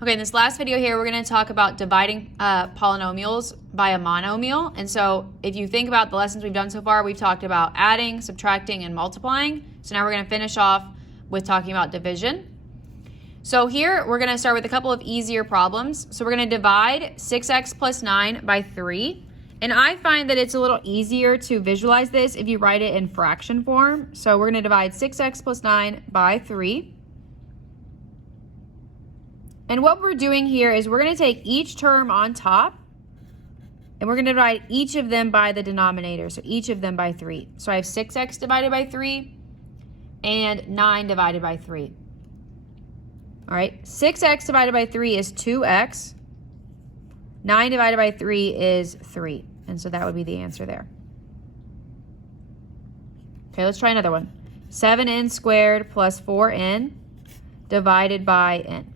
Okay, in this last video here, we're going to talk about dividing polynomials by a monomial. And so if you think about the lessons we've done so far, we've talked about adding, subtracting, and multiplying. So now we're going to finish off with talking about division. So here, we're going to start with a couple of easier problems. So we're going to divide 6x plus 9 by 3. And I find that it's a little easier to visualize this if you write it in fraction form. So we're going to divide 6x plus 9 by 3. And what we're doing here is we're going to take each term on top and we're going to divide each of them by the denominator. So each of them by 3. So I have 6x divided by 3 and 9 divided by 3. All right, 6x divided by 3 is 2x. 9 divided by 3 is 3. And so that would be the answer there. Okay, let's try another one. 7n squared plus 4n divided by n.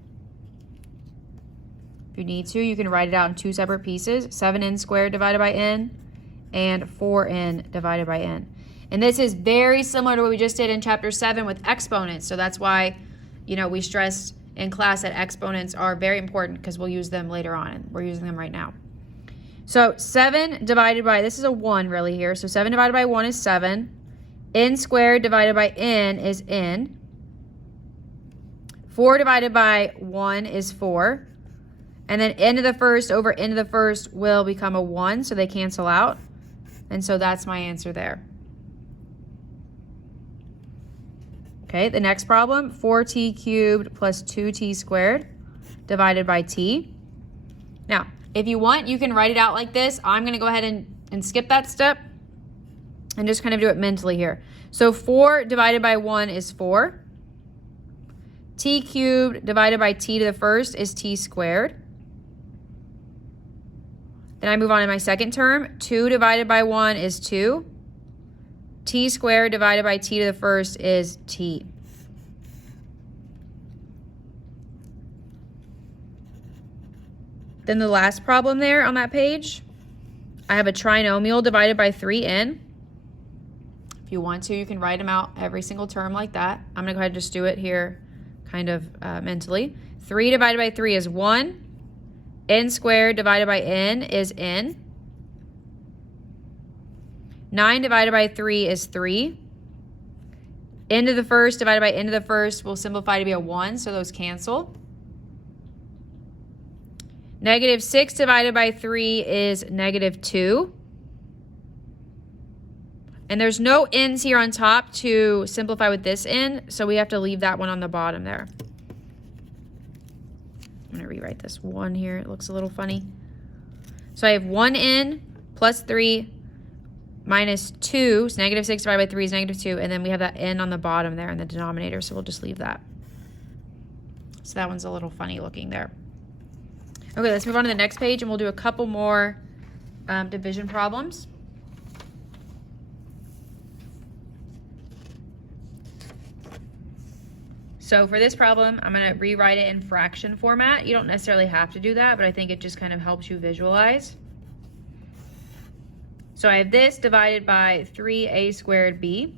If you need to, you can write it out in two separate pieces. 7n squared divided by n and 4n divided by n. And this is very similar to what we just did in chapter 7 with exponents. So that's why, we stressed in class that exponents are very important because we'll use them later on, and we're using them right now. So 7 divided by, this is a 1 really here. So 7 divided by 1 is 7. N squared divided by n is n. 4 divided by 1 is 4. And then n to the first over n to the first will become a 1, so they cancel out. And so that's my answer there. Okay, the next problem, 4t cubed plus 2t squared divided by t. Now, if you want, you can write it out like this. I'm going to go ahead and skip that step and just kind of do it mentally here. So 4 divided by 1 is 4. T cubed divided by t to the first is t squared. Then I move on to my second term. 2 divided by 1 is 2. T squared divided by t to the first is t. Then the last problem there on that page, I have a trinomial divided by 3n. If you want to, you can write them out every single term like that. I'm going to go ahead and just do it here kind of mentally. 3 divided by 3 is 1. N squared divided by n is n. 9 divided by 3 is 3. N to the first divided by n to the first will simplify to be a 1, so those cancel. Negative 6 divided by 3 is negative 2. And there's no n's here on top to simplify with this n, so we have to leave that one on the bottom there. I'm going to rewrite this 1 here. It looks a little funny. So I have 1n plus 3 minus 2. So negative 6 divided by 3 is negative 2. And then we have that n on the bottom there in the denominator. So we'll just leave that. So that one's a little funny looking there. Okay, let's move on to the next page and we'll do a couple more division problems. So for this problem, I'm going to rewrite it in fraction format. You don't necessarily have to do that, but I think it just kind of helps you visualize. So I have this divided by 3a squared b.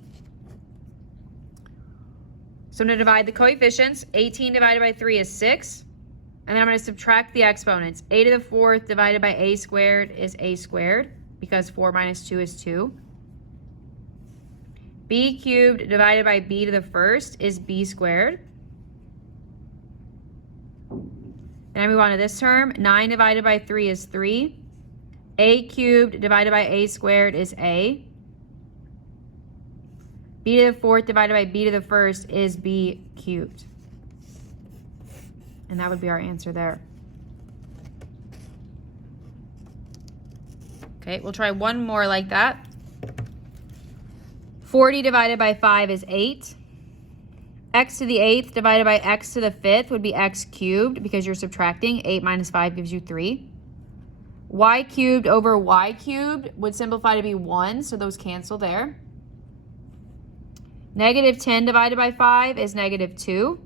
So I'm going to divide the coefficients. 18 divided by 3 is 6. And then I'm going to subtract the exponents. a to the fourth divided by a squared is a squared, because 4 minus 2 is 2. B cubed divided by b to the first is b squared. And I move on to this term. 9 divided by 3 is 3. A cubed divided by a squared is a. B to the fourth divided by b to the first is b cubed. And that would be our answer there. Okay, we'll try one more like that. 40 divided by 5 is 8. X to the 8th divided by x to the 5th would be x cubed because you're subtracting. 8 minus 5 gives you 3. Y cubed over y cubed would simplify to be 1, so those cancel there. Negative 10 divided by 5 is negative 2.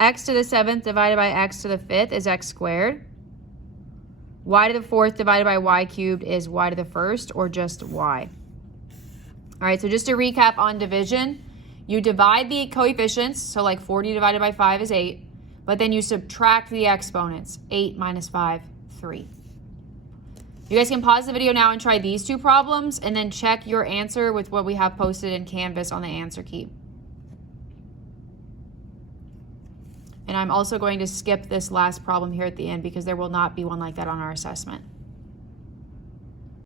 X to the 7th divided by x to the 5th is x squared. Y to the 4th divided by y cubed is y to the 1st, or just y. All right, so just to recap on division, you divide the coefficients, so like 40 divided by 5 is 8, but then you subtract the exponents. 8 minus 5, 3. You guys can pause the video now and try these two problems, and then check your answer with what we have posted in Canvas on the answer key. And I'm also going to skip this last problem here at the end because there will not be one like that on our assessment.